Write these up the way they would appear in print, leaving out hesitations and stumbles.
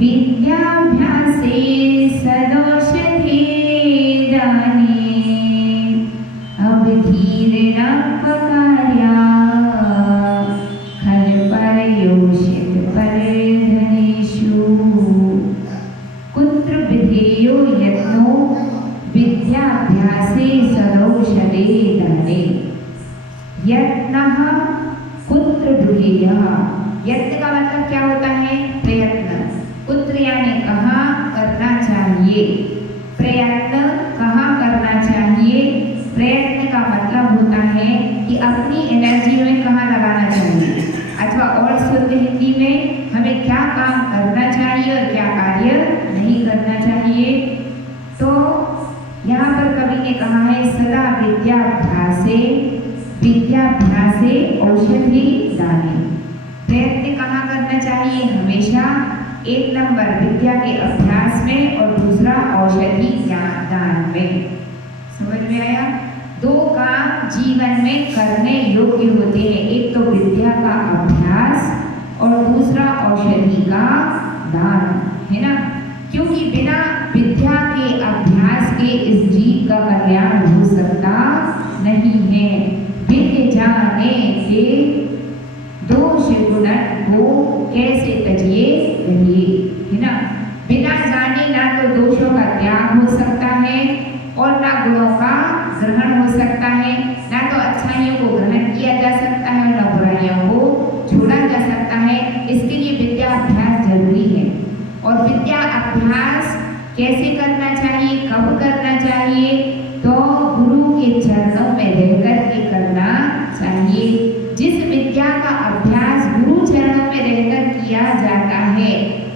विद्याभ्यासे सदोषधे जाने, अब धीर न पकार्या, खल पर योषित पर धनेषु। कुत्र विधेयो यत्नो विद्याभ्यासे सदौषधे दाने। यत्नः कुत्र दुहेयः। यत्न का मतलब क्या होता है? प्रयत्न। कुत्र यानी कहाँ करना चाहिए, प्रयत्न कहाँ करना चाहिए। प्रयत्न का मतलब होता है कि अपनी एनर्जी में कहाँ लगाना चाहिए, अथवा और शुद्ध हिंदी में हमें क्या काम करना चाहिए और क्या कार्य नहीं करना चाहिए। तो यहाँ पर कवि ने कहा है सदा विद्याभ्यासे, विद्याभ्यासे औषधि दाने। प्रयत्न कहाँ करना चाहिए? हमेशा एक नंबर विद्या के अभ्यास में और दूसरा औषधि दान में। समझ में आया? दो काम जीवन में करने योग्य होते हैं, एक तो विद्या का अभ्यास और दूसरा औषधि का दान, है ना। क्योंकि बिना विद्या के अभ्यास के इस जीव का कल्याण हो सकता नहीं है। विद्य जाने के दोष गुण को कैसे तजिए रहिए, है ना। बिना जाने ना तो दोषों का त्याग हो सकता है और ना गुणों का ग्रहण हो सकता है, ना तो अच्छाइयों को ग्रहण किया जा सकता है, ना बुराइयों को छोड़ा जा सकता है। इसके लिए विद्या अभ्यास जरूरी है। और विद्या अभ्यास कैसे करना चाहिए, कब करना चाहिए? तो गुरु के चरणों में रहकर के करना चाहिए। जिस विद्या का अभ्यास गुरु चरणों में रहकर किया जाता है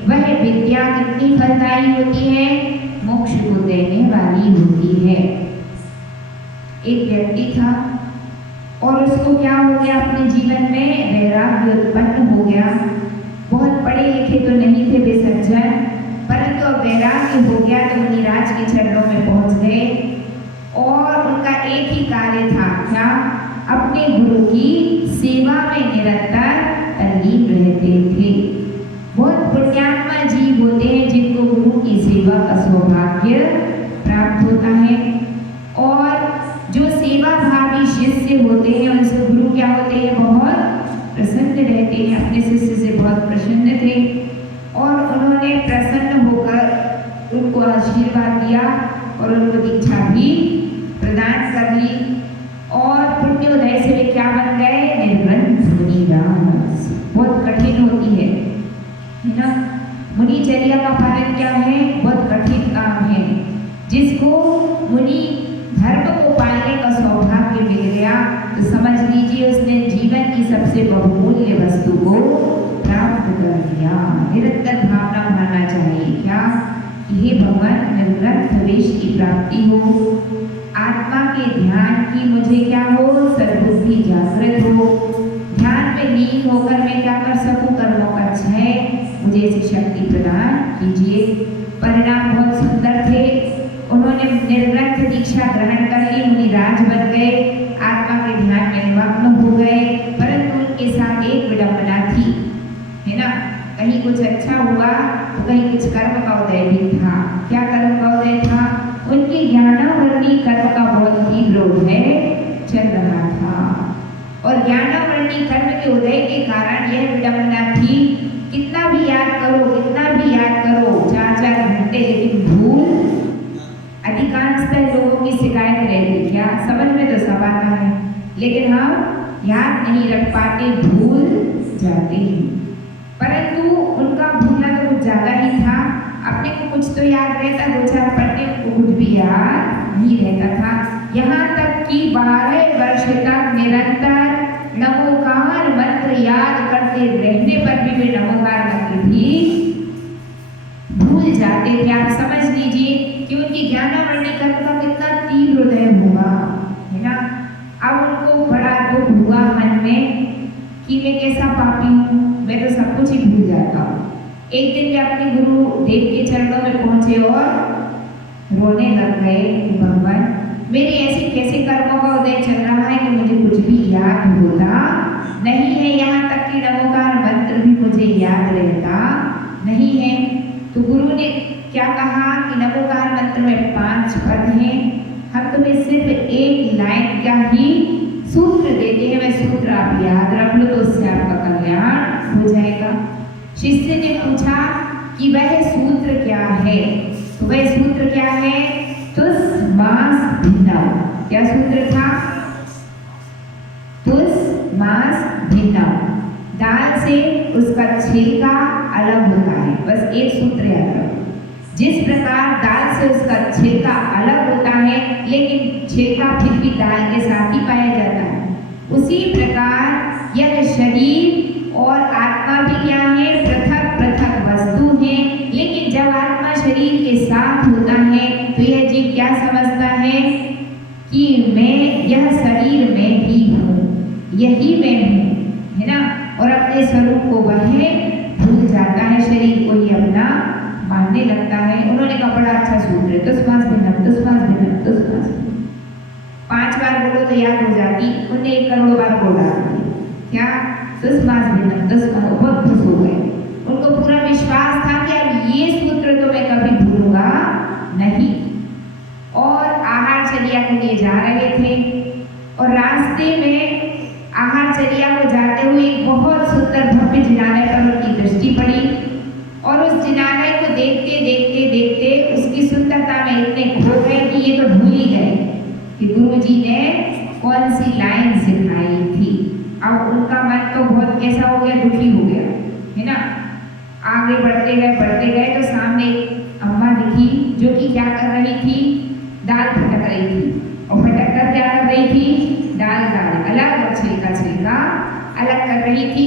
वह विद्या कितनी फलदायी होती है? मोक्ष को देने वाली होती है। एक व्यक्ति था और उसको क्या हो गया, अपने जीवन में वैराग्य उत्पन्न हो गया। बहुत पढ़े लिखे तो नहीं थे वे सज्जन, परंतु अब वैराग्य हो गया तो मुनिराज के चरणों में पहुंच गए और उनका एक ही कार्य था, क्या? अपने गुरु की सेवा में निरंतर तल्लीन रहते थे। बहुत पुण्यात्मा जीव होते हैं जिनको गुरु की सेवा का सौभाग्य प्राप्त होता है। और जो सेवा भावी शिष्य होते हैं उनसे गुरु क्या होते हैं? बहुत प्रसन्न रहते हैं। अपने शिष्य से बहुत प्रसन्न थे और उन्होंने प्रसन्न होकर उनको आशीर्वाद दिया और उनको दीक्षा भी प्रदान कर ली। और पुण्योदय से वे क्या बन गए? निर्ग्रंथ मुनिराज। बहुत कठिन होती है ना। मुनिचर्या का पालन क्या है? बहुत कठिन काम है। जिसको मुनि धर्म को पालने का सौभाग्य मिल गया तो समझ लीजिए उसने जीवन की सबसे बहुमूल्य वस्तु को प्राप्त कर लिया। निरंतर भावना मानना चाहिए क्या? हे भगवान निर्ग्रंथ वेश की प्राप्ति हो, आत्मा के ध्यान की मुझे क्या हो? सद्बुद्धि जागृत हो, ध्यान में लीन होकर मैं क्या कर सकूं? कर्मों का क्षय मुझे ऐसी शक्ति प्रदान कीजिए। परिणाम बहुत सुंदर थे। उन्होंने निर्ग्रंथ दीक्षा ग्रहण कर ली, मुनिराज बन गए, आत्मा के ध्यान में निमग्न हो गए। परंतु उनके साथ एक विडंबना थी, है ना। कहीं कुछ अच्छा हुआ तो कहीं कुछ कर्म का उदय भी था। क्या कर्म का उदय था? उनके ज्ञानावरणी कर्म का बहुत तीव्र उदय चल रहा था और ज्ञानावरणी कर्म के उदय के कारण यह विडंबना थी, कितना भी याद करो, कितना भी याद करो, 4-4 घंटे, लेकिन भूल अधिकांशतः लोगों की शिकायत रहती। क्या? समझ में तो सब आता है लेकिन हम याद नहीं रख पाते, भूल जाते हैं। परंतु उनका भूलना तो कुछ ज्यादा ही था। अपने को कुछ तो याद रहता, 2-4 पढ़ने को कुछ भी याद नहीं रहता था। यहाँ तक कि 12 वर्ष तक निरंतर नमोकार मंत्र याद करते रहने पर भी वे नमोकार मंत्र भी भूल जाते थे। आप समझ लीजिए कि उनकी ज्ञानावरणी कर्म का कितना तीव्र उदय होगा, है ना। अब उनको बड़ा दुख हुआ मन में कि मैं कैसा पापी हूँ, मैं तो सब कुछ ही भूल जाता हूँ। एक दिन वे अपने गुरु देव के चरणों में पहुंचे और रोने लग गए, भगवान मेरे ऐसे कैसे कर्मों का उदय चल रहा है कि मुझे कुछ भी याद होता नहीं है, यहाँ तक कि नमोकार मंत्र भी मुझे याद रहता नहीं है। तो गुरु ने क्या कहा कि नमोकार मंत्र में 5 पद हैं हम तुम्हें सिर्फ एक लाइन का ही सूत्र देते हैं, वह सूत्र आप याद रख लो तो उससे आपका कल्याण हो जाएगा। शिष्य ने पूछा कि वह सूत्र क्या है, तो वह सूत्र क्या है? तुस्मास भिन्नम। क्या सूत्र था? तुस्मास भिन्नम। दाल से उसका छिलका अलग होता है, बस एक सूत्र याद रखो। जिस प्रकार दाल से उसका छिलका अलग होता है, लेकिन छिलका फिर भी दाल के साथ ही पाया जाता है, उसी प्रकार यह शरीर और आत्मा भी क्या है? पृथक पृथक वस्तु है। लेकिन जब आत्मा शरीर के साथ होता है तो यह जीव क्या समझता है कि मैं यह शरीर में भी हूँ, यही मैं हूँ, है ना। और अपने स्वरूप को वह भूल जाता है, शरीर को ही अपना मानने लगता है। उन्होंने कहा बड़ा अच्छा सूत्र है, तुस्मास भिन्नम, तुस्मास भिन्नम, तुस्मास भिन्नम। 5 बार बोलो तो याद हो जाती, उन्हें 1 करोड़ बार बोला। क्या? तुस्मास भिन्नम, तुस्मास। बहुत खुश हो गए, उनको पूरा विश्वास था कि अब ये सूत्र तो मैं कभी भूलूंगा नहीं। और आहारचर्या के लिए जा रहे थे और रास्ते में आहारचर्या को जाते हुए एक बहुत सुंदर भव्य जिनालय पर उनकी दृष्टि पड़ी और उस जिनालय को देखते देखते देखते उसकी सुंदरता में इतने खो गए कि ये तो भूल ही गए कि गुरुजी ने कौन सी लाइन सिखाई थी। अब उनका मन तो बहुत कैसा हो गया, दुखी हो गया, है ना। आगे बढ़ते गए तो सामने एक अम्मा दिखी जो कि क्या कर रही थी? दाल फटक रही थी। और फटक कर क्या कर रही थी? दाल अलग और छिलका अलग कर रही थी।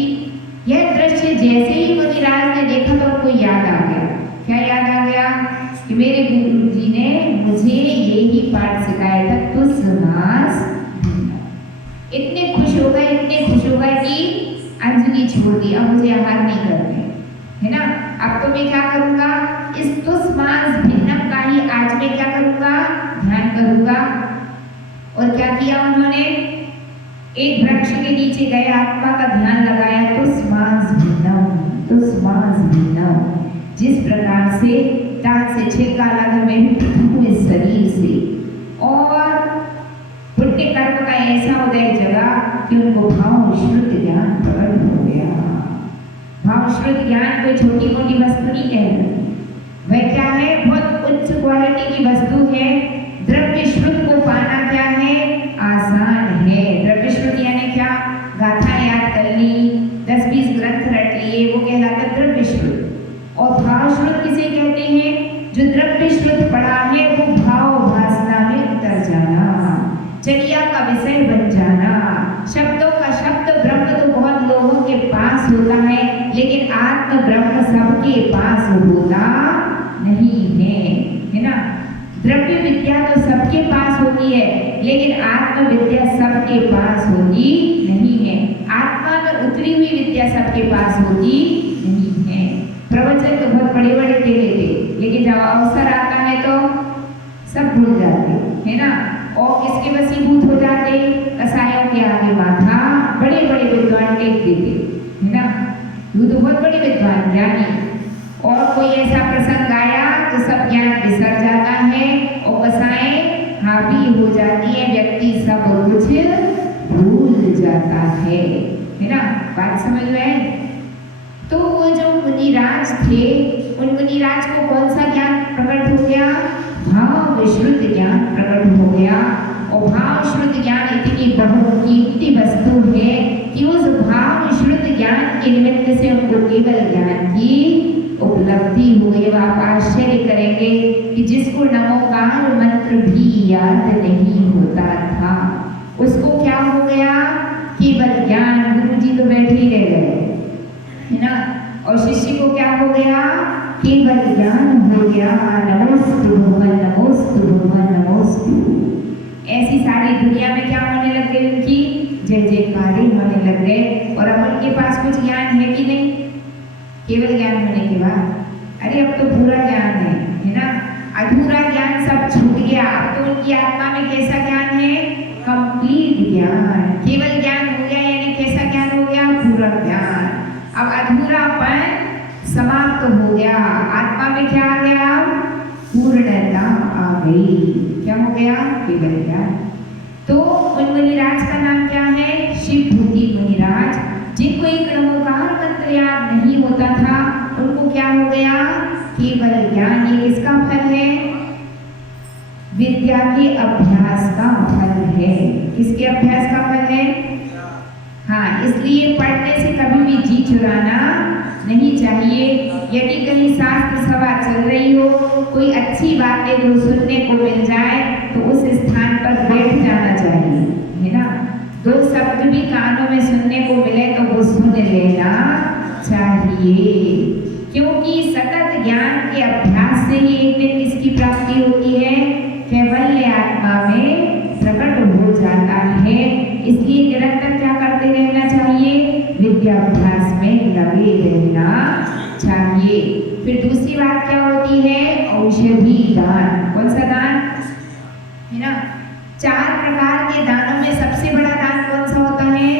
यह दृश्य जैसे ही मुनिराज ने देखा तो उनको याद आ गया। क्या याद आ गया? कि मेरे गुरु जी ने मुझे यही पाठ सिखाया था, तुस्मास भिन्नम। इतने खुश हो गए कि अंजलि छोड़ दी, अब मुझे आहार नहीं करने, है ना। अब तो मैं क्या करूंगा? इस तुस्मास भिन्नम का ही आज मैं क्या करूंगा? ध्यान करूंगा। और क्या किया उन्होंने? एक वृक्ष के नीचे गए, आत्मा का ध्यान लगाया, तुस्मास भिन्नम, तुस्मास भिन्नम। जिस प्रकार से दाल से छिलका अलग है, मैं भी पृथक हूँ इस शरीर से। और पुण्य कर्म का ऐसा उदय जगा कि उनको भाव श्रुत ज्ञान प्रकट हो गया। भाव श्रुत ज्ञान कोई छोटी मोटी वस्तु नहीं है, वह क्या है? बहुत उच्च क्वालिटी की वस्तु है। द्रव्य श्रुत को पाना क्या है? आसान है। द्रव्य श्रुत यानी क्या? गाथा याद कर ली, 10-20 ग्रंथ रट लिए, वो कहलाता है द्रव्य श्रुत। और भाव श्रुत किसे कहते हैं? जो द्रव्य श्रुत पढ़ा है वो भाव वासना में उतर जाना, चर्या का विषय बन जाना। शब्दों का शब्द ब्रह्म तो बहुत लोगों के पास होता है, लेकिन आत्म ब्रह्म सबके पास होता नहीं है ना। द्रव्य विद्या तो सबके पास होती है, लेकिन आत्म विद्या सबके पास होती नहीं है। आत्मा में उतरी हुई विद्या सबके पास होती नहीं है। प्रवचन तो बहुत बड़े बड़े दे लेते, लेकिन जब अवसर आता है तो सब भूल जाते, है ना। और किसके वशीभूत हो जाते? कसायों के आगे माथा बड़े बड़े विद्वान टेक देते, है ना। वो तो बहुत बड़े विद्वान ज्ञानी। और कोई ऐसा प्रसंग आया तो सब ज्ञान बिसर जाता है और कसाएं हावी हो जाती है, व्यक्ति सब कुछ भूल जाता है ना। बात समझ में? तो वो जो मुनिराज थे, उन मुनिराज को कौन सा ज्ञान प्रकट हो गया? भाव श्रुत ज्ञान प्रकट हो गया। और भाव श्रुत ज्ञान इतनी बहुकीमती वस्तु है कि उस भाव श्रुत ज्ञान के निमित्त से उनको केवल ज्ञान की उपलब्धि हो गई। आप आश्चर्य करेंगे कि जिसको नमोकार मंत्र भी याद नहीं होता था, उसको क्या हो गया? केवल ज्ञान। गुरुजी तो बैठे ही रह गए, है ना। और शिष्य को क्या हो गया? केवल ज्ञान हो गया। नमोस्तु भगवान, नमोस्तु भगवान, नमोस्तु। ऐसी सारी दुनिया में क्या होने लग गई? उनकी जय जयकारे होने लग गए। और अब उनके पास कुछ ज्ञान है कि नहीं? केवल ज्ञान होने के बाद अरे अब तो पूरा ज्ञान है ना। अधूरा ज्ञान सब छूट गया। अब तो उनकी आत्मा में कैसा ज्ञान है? कंप्लीट ज्ञान। केवल ज्ञान हो गया यानी कैसा ज्ञान हो गया? पूरा ज्ञान। अब अधूरापन समाप्त हो गया। आत्मा में क्या आ गया? पूर्णता आ गई। क्या हो गया? केवल ज्ञान। तो उन मुनिराज का नाम क्या है? शिवभूति मुनिराज, जिनको एक नमोकार मंत्र याद नहीं होता था, उनको क्या हो गया? केवल ज्ञान। ये किसका फल है? विद्या के अभ्यास का फल है। किसके अभ्यास का फल है? हाँ, इसलिए पढ़ने से कभी भी जी चुराना नहीं चाहिए। यदि कहीं शास्त्र सभा चल रही हो, कोई अच्छी बातें जो सुनने को मिल जाए, तो उस स्थान पर बैठ जाना चाहिए, है ना। दो शब्द भी कानों में सुनने को मिले तो वो सुन लेना चाहिए, क्योंकि सतत ज्ञान के अभ्यास से ही एक दिन किसकी प्राप्ति होती है? कैवल्य आत्मा में प्रकट हो जाता है। इसलिए निरंतर क्या करते रहना चाहिए? विद्याभ्यास में लगे रहना चाहिए। फिर दूसरी बात क्या होती है? औषधि दान। कौन सा दान? है ना, 4 प्रकार के दानों में सबसे बड़ा दान कौन सा होता है?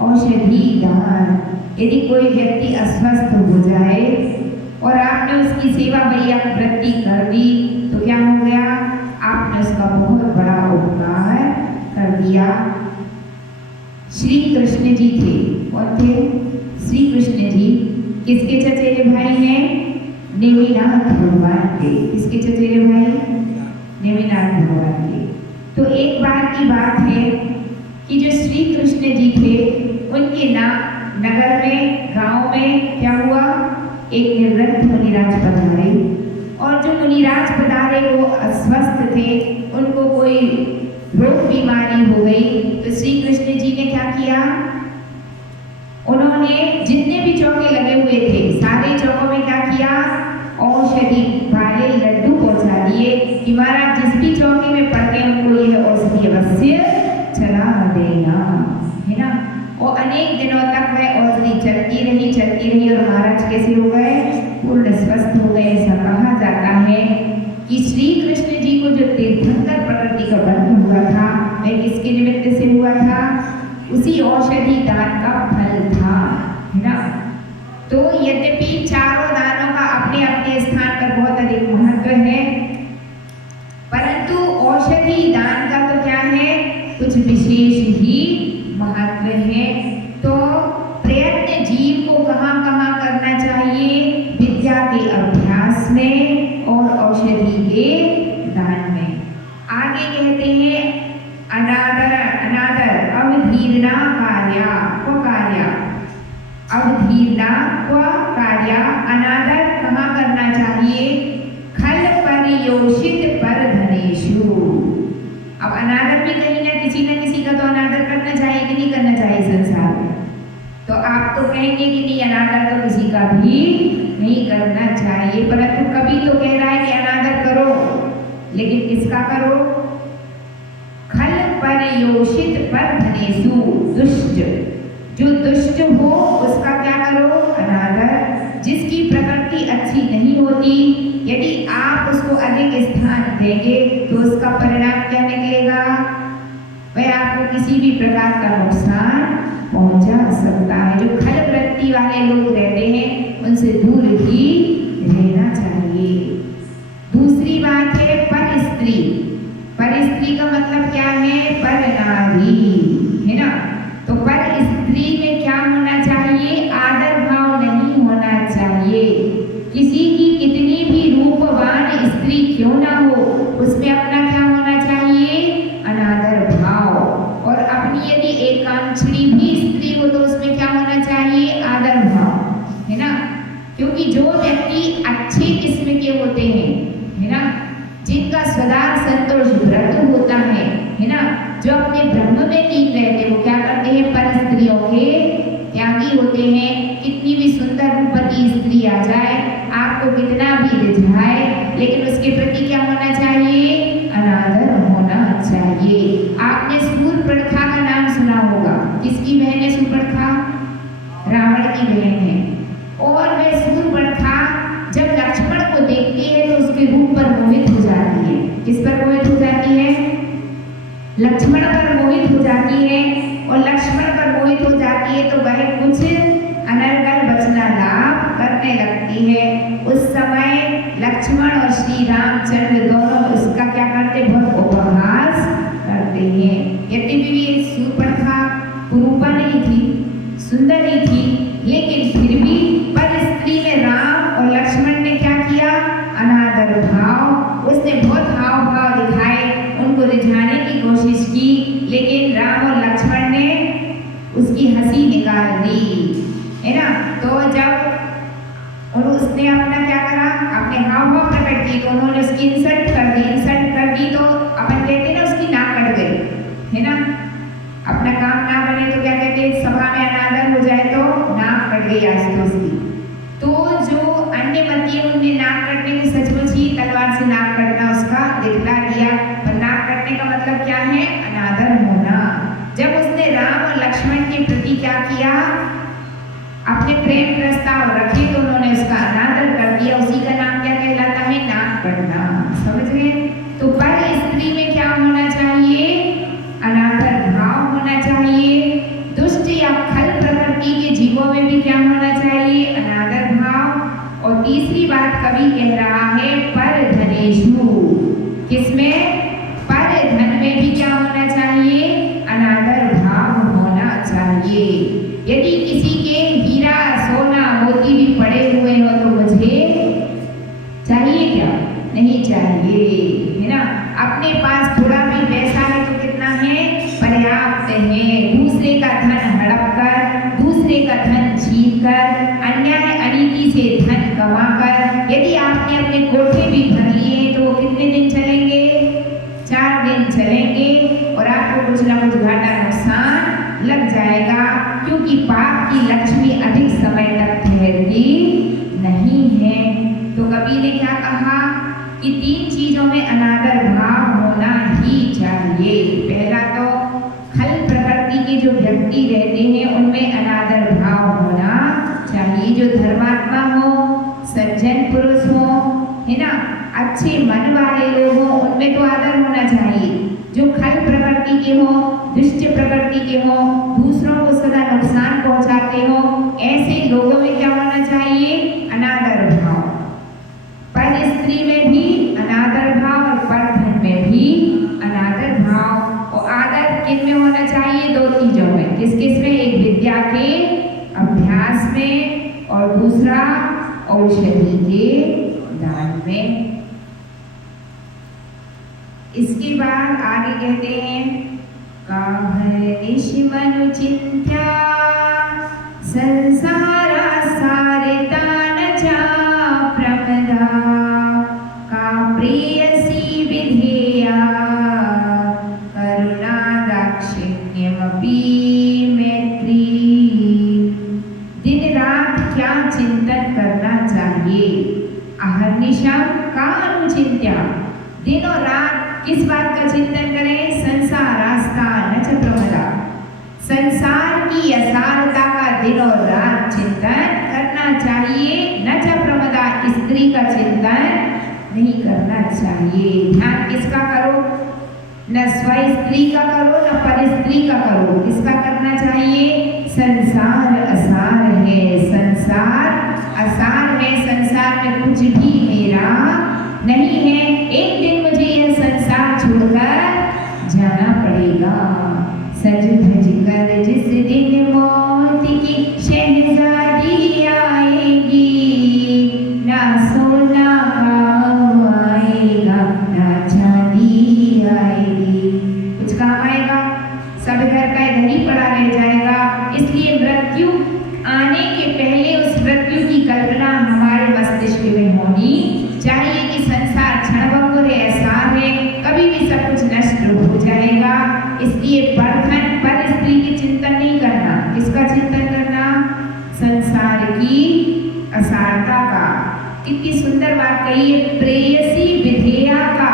औषधि दान। यदि कोई व्यक्ति अस्वस्थ हो जाए और आपने उसकी सेवा भैया वृत्ति कर दी, तो क्या हो गया? आपने उसका बहुत बड़ा उपकार कर दिया। श्री कृष्ण जी थे। कौन थे? श्री कृष्ण जी किसके चचेरे भाई हैं? नेमिनाथ भगवान के। किसके चचेरे भाई? नेमिनाथ भगवान के। तो एक बार की बात है कि जो श्री कृष्ण जी थे, उनके नगर में, गांव में क्या हुआ? एक निर्ग्रंथ मुनिराज पधारे, और जो मुनिराज पधारे वो अस्वस्थ थे, उनको कोई रोग बीमारी हो गई। तो श्री कृष्ण जी ने क्या किया? उन्होंने जितने भी चौके लगे हुए थे, सारे चौकों में क्या किया? औषधि वाले लड्डू पहुंचा दिए कि महाराज जिस भी चौके में पड़ते उनको यह औषधि अवश्य चला देना, है ना। और अनेक दिनों तक वह औषधि चलती रही और महाराज कैसे हो गए? पूर्ण स्वस्थ हो गए। ऐसा कहा जाता है कि श्री कृष्ण जी को जो तीर्थंकर प्रकृति का बंधन हुआ था, वह किसके निमित्त से हुआ था? उसी औषधि दान का फल था, है ना। तो यद्यपि चारों दानों का अपने अपने स्थान पर बहुत अधिक महत्व है, परंतु औषधि दान का तो क्या है? कुछ विशेष ही महत्व है। तो प्रयत्न जीव को कहाँ करना चाहिए? विद्या के अभ्यास में और औषधि के दान में। आगे कहते हैं अनादर अवधीर्णा कार्या को कार्या, अवधीर्णा को कार्या। अनादर कहाँ करना चाहिए? खल परियोषित पर धनेषु। अब अनादर भी कहीं ना किसी का तो अनादर करना चाहिए कि नहीं करना चाहिए संसार में। तो आप तो कहेंगे कि नहीं, अनादर तो किसी का भी नहीं करना चाहिए, परंतु कभी तो कह रहा है कि अनादर करो, लेकिन किसका करो? खल परियोषित पर धनेषु। दुष्ट, जो दुष्ट हो उसका क्या करो? अनादर। जिसकी प्रकृति अच्छी नहीं होती, यदि आप उसको अधिक स्थान देंगे तो उसका परिणाम क्या निकलेगा? वह आपको किसी भी प्रकार का नुकसान पहुंचा सकता है। जो खल वृत्ति वाले लोग रहते हैं, उनसे दूर ही रहना चाहिए। दूसरी बात है पर स्त्री। पर स्त्री का मतलब क्या है? पर नारी, है ना। तो पर स्त्री में क्या होना चाहिए? आदर भाव नहीं होना चाहिए। किसी की कितनी भी रूपवान स्त्री क्यों ना हो, उसमें अपना क्या होना चाहिए? अनादर भाव। और अपनी यदि एकांक्षणी भी स्त्री हो तो उसमें क्या होना चाहिए? आदर भाव, है ना। क्योंकि जो व्यक्ति अच्छे किस्म के होते हैं, है ना, जिनका सदार संतोष व्रत होता है ना, जो अपने ब्रह्म में लीन रहते, वो क्या करते हैं? पर स्त्रियों के त्यागी होते हैं। कितनी भी सुंदर रूपवती स्त्री आ जाए, आपको कितना भी रिझाए, लेकिन उसके प्रति क्या होना चाहिए? अनादर होना चाहिए। आपने शूर्पणखा का नाम सुना होगा। किसकी बहन है शूर्पणखा? रावण की बहन है। और वह शूर्पणखा जब लक्ष्मण को देखती है तो उसके रूप पर मोहित हो जाती है। किस पर मोहित हो जाती है? लक्ष्मण पर मोहित हो जाती है। और लक्ष्मण पर मोहित हो जाती है तो वह कुछ अनर्गल वचना लाभ करने लगती है। उस समय लक्ष्मण और श्री रामचंद्र दोनों उसका क्या करते? बहुत उलझाने की कोशिश की, लेकिन राम और लक्ष्मण ने उसकी हंसी निकाल दी, है ना। तो जब और उसने अपना क्या करा, अपने हाव भाव प्रकट किए, तो उन्होंने उसकी इंसल्ट कर दी तो अपन कहते हैं ना उसकी नाक कट गई, है ना। अपना काम ना बने तो क्या कहते हैं, सभा में अनादर हो जाए तो नाक कट गई आज तो उसकी। तो जो अन्य मती उनने नाक कटने की सचमुच ही तलवार से नाक कटना उसका दिखला दिया, पर नाक कटने का मतलब क्या है, अनादर होना। जब उसने राम और लक्ष्मण के प्रति क्या किया, अपने प्रेम प्रस्ताव रखे, तो उन्होंने उसका अनादर कर दिया। उसी का नाम क्या कहलाता है, नाक कटना। समझ गए। तो पर स्त्री में क्या होना चाहिए, अनादर भाव होना चाहिए। दुष्ट या खल प्रकृति के जीवों में भी क्या होना चाहिए, अनादर भाव। और तीसरी बात कवि कह रहा है, पर धनेषु, किसमें, पर धन में भी क्या होना चाहिए, अनादर भाव होना चाहिए। यदि किसी के हीरा सोना मोती भी पड़े हुए हो तो मुझे चाहिए क्या, नहीं चाहिए, है ना। अपने पास थोड़ा भी पैसा है तो कितना है, पर्याप्त है। दूसरे का धन हड़प कर, दूसरे का धन छीन कर, अन्याय अनीति से धन कमा कर यदि आपने अपने कोठे भी भर लिए तो वो कितने दिन चलेंगे, 4 दिन चलेंगे, और आपको कुछ ना कुछ घाटा नुकसान लग जाएगा, क्योंकि पाप की लक्ष्मी अधिक समय तक ठहरती नहीं है। तो कवि ने क्या कहा कि 3 चीजों में अनादर भाव होना ही चाहिए। पहला तो खल प्रकृति के जो व्यक्ति रहते हैं उनमें अनादर भाव होना चाहिए। जो धर्मात्मा हो, सज्जन पुरुष हो, है ना, अच्छे मन वाले लोग हो, उनमें तो आदर होना चाहिए। जो खल प्रकृति के हो, दुष्ट प्रकृति के हो, दूसरों को सदा नुकसान पहुंचाते हो, ऐसे लोगों में क्या होना चाहिए, अनादर भाव। पर स्त्री में भी अनादर भाव और पर धन में भी अनादर भाव। और आदर किन में होना चाहिए, 2 चीजों में। किस किस में, एक विद्या के अभ्यास में और दूसरा औषधि के दान में। इसके बाद आगे कहते हैं, काहनिश मनु चिंत्या संसारा सारिता न चा प्रमदा, का प्रेयसी विधेया करुणा दाक्षिण्यमपि मैत्री। दिन रात क्या चिंतन करना चाहिए, अहर्निशम का अनुचिंत्या, दिन और रात किस बात का चिंतन करें, संसारास्ता न च प्रमदा, संसार की असारता का दिन और रात चिंतन करना चाहिए। न च प्रमदा, स्त्री का चिंतन नहीं करना चाहिए। ध्यान किसका करो, न स्व स्त्री का करो न पर स्त्री का करो, किसका करना चाहिए, संसार असार है, संसार असार है, संसार में कुछ भी मेरा नहीं है। एक दिन मुझे यह संसार छोड़कर जाना पड़ेगा। सज धज कर जिस दिन मौत की शहजादी आएगी, ना सोना काम आएगा ना चांदी आएगी। कुछ काम आएगा, सब घर का इधर ही पड़ा रह जाएगा। इसलिए मृत्यु आने के पहले उस मृत्यु की कल्पना हमारे मस्तिष्क में होनी चाहिए कि संसार क्षणभंगुर है, असार है, कभी भी सब कुछ नष्ट हो जाएगा। इसलिए परधन पर स्त्री की चिंतन नहीं करना, किसका चिंतन करना, संसार की असारता का। कितनी सुंदर बात कही है, प्रेयसी विधेया का,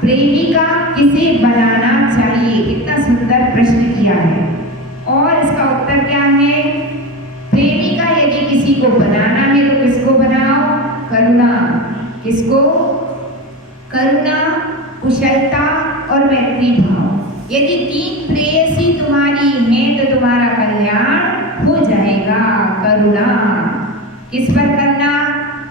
प्रेमिका किसे बनाना चाहिए, कितना सुंदर प्रश्न किया है। और इसका उत्तर क्या है, प्रेमिका यदि किसी को बनाना है तो किसको बनाओ, करुणा, किसको, करुणा, कुशलता और मैत्री भाव। यदि 3 प्रेयसी तुम्हारी हैं तो तुम्हारा कल्याण हो जाएगा। करुणा किस पर करना,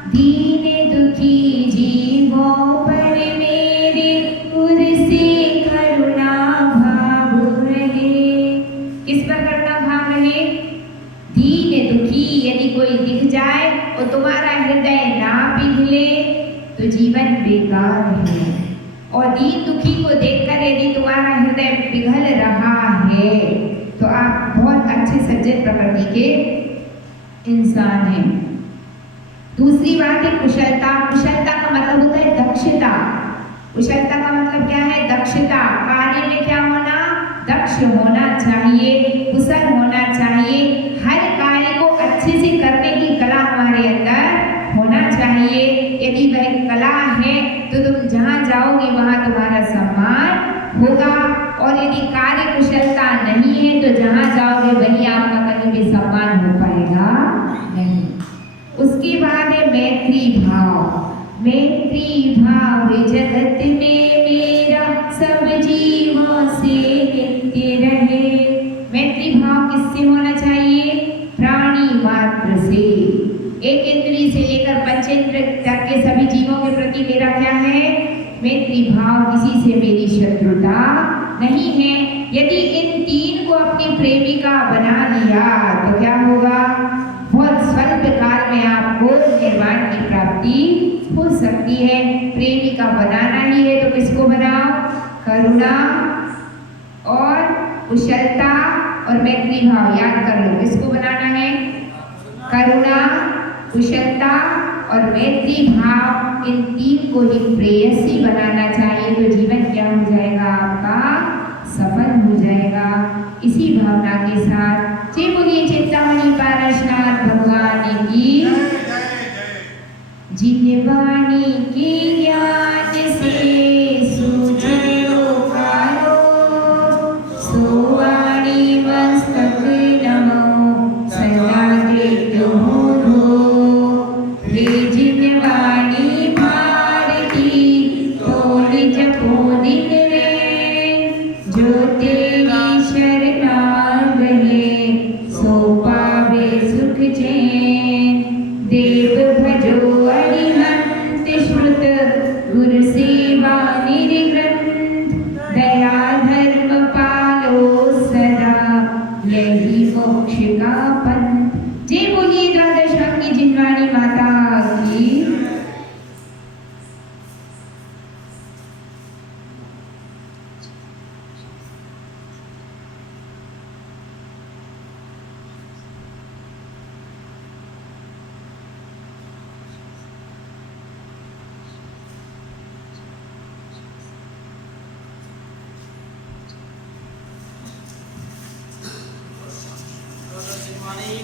दीन दुखी जीवों पर मेरे उर से करुणा भाव रहे। किस पर करुणा भाव रहे, दीन दुखी, यदि कोई दिख जाए और तुम्हारा हृदय ना पिघले तो जीवन बेकार है। और दीन दुखी को देखकर यदि तुम्हारा हृदय पिघल रहा है तो आप बहुत अच्छे सज्जन प्रकृति के इंसान हैं। दूसरी बात है कुशलता। कुशलता का मतलब होता है दक्षता। कुशलता का मतलब क्या है? दक्षता। कार्य में क्या होना? दक्ष होना चाहिए, कुशल होना चाहिए। हर कार्य को अच्छे से करने की कला हमारे अंदर होना चाहिए। यदि वह कला है तो तुम जहाँ जाओगे वहाँ तुम्हारा सम्मान होगा, और यदि कार्य कुशलता नहीं है तो जहाँ जाओगे वहीं आपका कहीं भी सम्मान हो पाएगा नहीं। उसके बाद है मैत्री भाव। मैत्री भाव जगत में मेरा सब जीवों से नित्य रहे। मैत्री भाव किससे होना चाहिए? प्राणी मात्र से। एक इंद्रिय से लेकर पंचेंद्र तक के सभी जीवों के प्रति मेरा क्या है? मैत्री भाव। किसी से मेरी शत्रुता नहीं है। यदि इन तीन को अपनी प्रेमिका बना लिया तो क्या होगा? बहुत स्वल्प काल में आपको निर्वाण की प्राप्ति हो सकती है। प्रेमिका बनाना ही है तो किसको बनाओ? करुणा और कुशलता और मैत्री भाव। याद कर लो, किसको बनाना है? करुणा, कुशलता और मैत्री भाव। इन तीन को ही प्रेयसी बनाना चाहिए तो जीवन क्या हो जाएगा? आपका सफल हो जाएगा। इसी भावना के साथ जय बोलिए चिंतामणि पारसनाथ भगवान की। जिन वाणी के ज्ञान से सूझे ओंकारो, सो वाणी मस्तक नमो सदा देतो हो। हे जिन वाणी भारती तोल जपो दिन रे, जो तेरी शरणागत है सो पावे सुख चैन। देव भजो अरिहंत श्रुत गुरु सेवा निर्ग्रंथ, दया धर्म पालो सदा यही मोक्ष का पंथ। जय बोलिए द्वादश अंगी जिनवाणी माता की।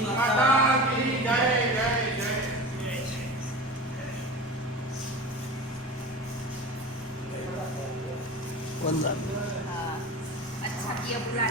माता की जय जय जय। वंदन। अच्छा किया बुरा